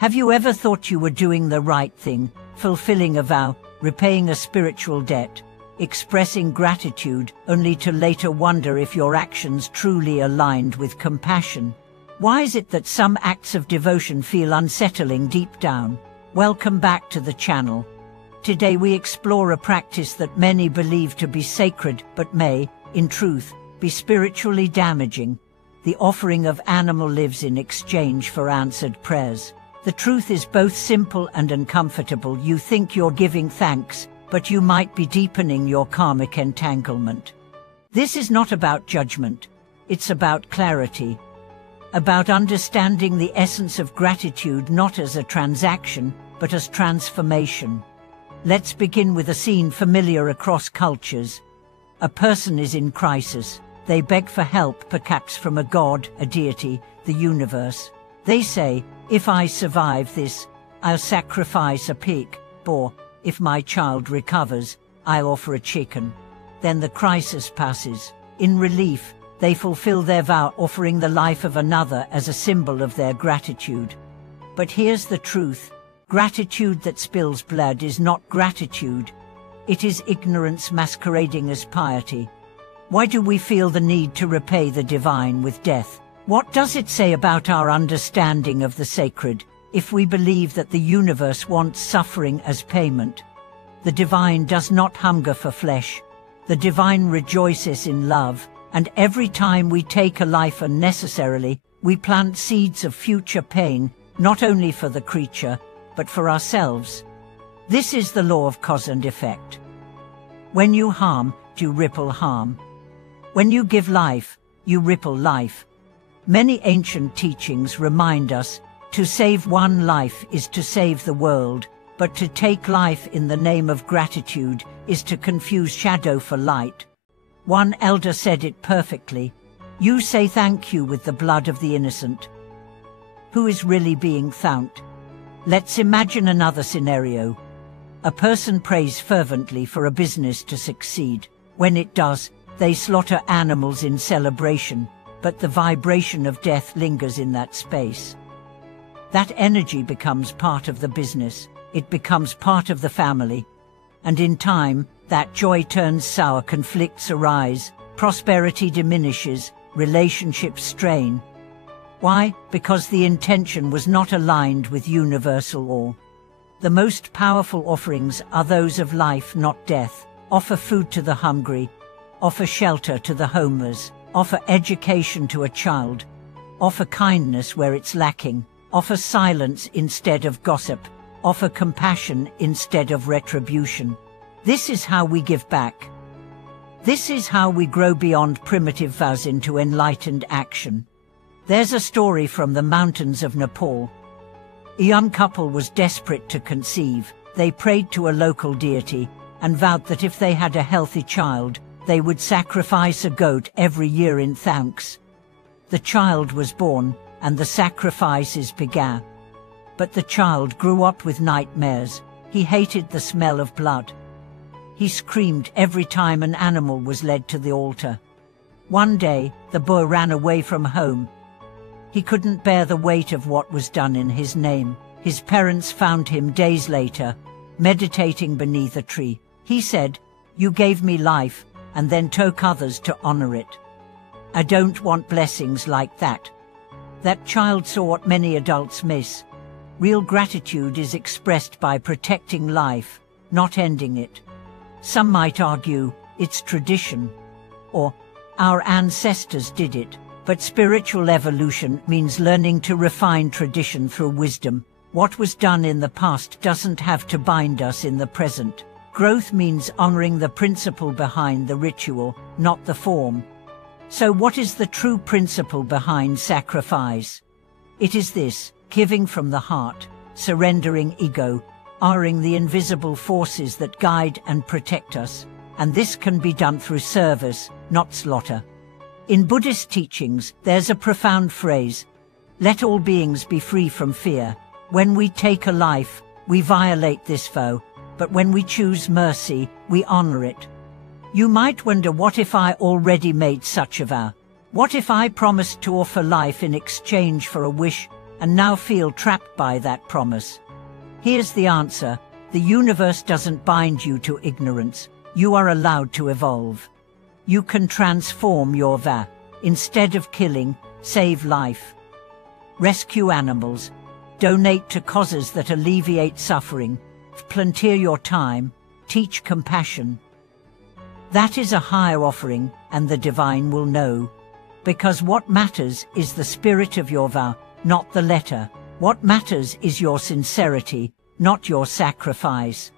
Have you ever thought you were doing the right thing, fulfilling a vow, repaying a spiritual debt, expressing gratitude, only to later wonder if your actions truly aligned with compassion? Why is it that some acts of devotion feel unsettling deep down? Welcome back to the channel. Today we explore a practice that many believe to be sacred but may, in truth, be spiritually damaging: the offering of animal lives in exchange for answered prayers. The truth is both simple and uncomfortable. You think you're giving thanks, but you might be deepening your karmic entanglement. This is not about judgment. It's about clarity. About understanding the essence of gratitude not as a transaction, but as transformation. Let's begin with a scene familiar across cultures. A person is in crisis. They beg for help, perhaps from a god, a deity, the universe. They say, "If I survive this, I'll sacrifice a pig," or, "If my child recovers, I'll offer a chicken." Then the crisis passes. In relief, they fulfill their vow, offering the life of another as a symbol of their gratitude. But here's the truth. Gratitude that spills blood is not gratitude. It is ignorance masquerading as piety. Why do we feel the need to repay the divine with death? What does it say about our understanding of the sacred, if we believe that the universe wants suffering as payment? The divine does not hunger for flesh. The divine rejoices in love, and every time we take a life unnecessarily, we plant seeds of future pain, not only for the creature, but for ourselves. This is the law of cause and effect. When you harm, you ripple harm. When you give life, you ripple life. Many ancient teachings remind us, to save one life is to save the world, but to take life in the name of gratitude is to confuse shadow for light. One elder said it perfectly: "You say thank you with the blood of the innocent." Who is really being thanked? Let's imagine another scenario. A person prays fervently for a business to succeed. When it does, they slaughter animals in celebration, but the vibration of death lingers in that space. That energy becomes part of the business. It becomes part of the family. And in time, that joy turns sour, conflicts arise, prosperity diminishes, relationships strain. Why? Because the intention was not aligned with universal law. The most powerful offerings are those of life, not death. Offer food to the hungry. Offer shelter to the homeless. Offer education to a child. Offer kindness where it's lacking. Offer silence instead of gossip. Offer compassion instead of retribution. This is how we give back. This is how we grow beyond primitive vows into enlightened action. There's a story from the mountains of Nepal. A young couple was desperate to conceive. They prayed to a local deity and vowed that if they had a healthy child, they would sacrifice a goat every year in thanks. The child was born, and the sacrifices began. But the child grew up with nightmares. He hated the smell of blood. He screamed every time an animal was led to the altar. One day, the boy ran away from home. He couldn't bear the weight of what was done in his name. His parents found him days later, meditating beneath a tree. He said, "You gave me life, and then took others to honor it. I don't want blessings like that." That child saw what many adults miss. Real gratitude is expressed by protecting life, not ending it. Some might argue, it's tradition, or our ancestors did it. But spiritual evolution means learning to refine tradition through wisdom. What was done in the past doesn't have to bind us in the present. Growth means honoring the principle behind the ritual, not the form. So what is the true principle behind sacrifice? It is this: giving from the heart, surrendering ego, honoring the invisible forces that guide and protect us. And this can be done through service, not slaughter. In Buddhist teachings, there's a profound phrase: "Let all beings be free from fear." When we take a life, we violate this vow, but when we choose mercy, we honor it. You might wonder, what if I already made such a vow? What if I promised to offer life in exchange for a wish, and now feel trapped by that promise. Here's the answer. The universe doesn't bind you to ignorance. You are allowed to evolve. You can transform your vow. Instead of killing, save life. Rescue animals. Donate to causes that alleviate suffering. Volunteer your time. Teach compassion. That is a higher offering, and the divine will know. Because what matters is the spirit of your vow, not the letter. What matters is your sincerity, not your sacrifice.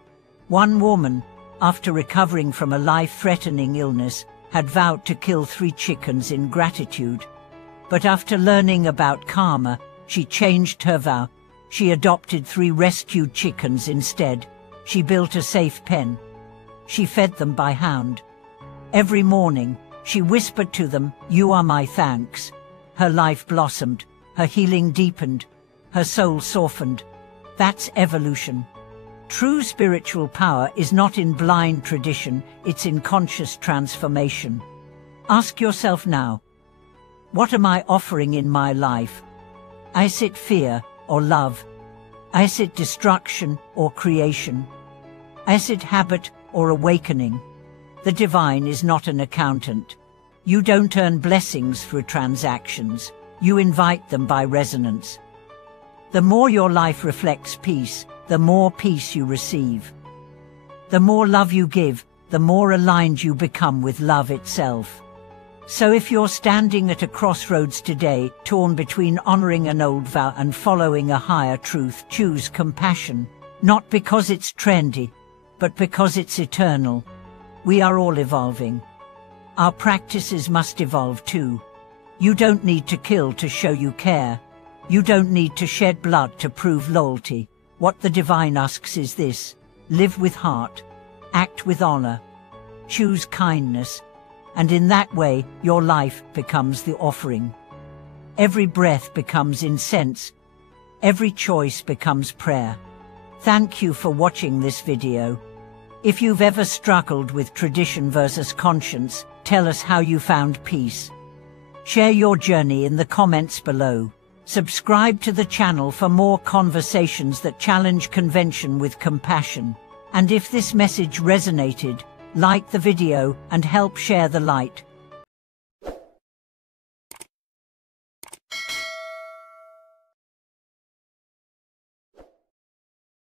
One woman, after recovering from a life-threatening illness, had vowed to kill 3 chickens in gratitude. But after learning about karma, she changed her vow. She adopted 3 rescued chickens instead. She built a safe pen. She fed them by hand. Every morning, she whispered to them, "You are my thanks." Her life blossomed, her healing deepened, her soul softened. That's evolution. True spiritual power is not in blind tradition, it's in conscious transformation. Ask yourself now, what am I offering in my life? Is it fear or love? Is it destruction or creation? Is it habit or awakening? The divine is not an accountant. You don't earn blessings through transactions. You invite them by resonance. The more your life reflects peace, the more peace you receive. The more love you give, the more aligned you become with love itself. So if you're standing at a crossroads today, torn between honoring an old vow and following a higher truth, choose compassion, not because it's trendy, but because it's eternal. We are all evolving. Our practices must evolve too. You don't need to kill to show you care. You don't need to shed blood to prove loyalty. What the divine asks is this: live with heart, act with honor, choose kindness, and in that way your life becomes the offering. Every breath becomes incense. Every choice becomes prayer. Thank you for watching this video. If you've ever struggled with tradition versus conscience, tell us how you found peace. Share your journey in the comments below. Subscribe to the channel for more conversations that challenge convention with compassion. And if this message resonated, like the video and help share the light.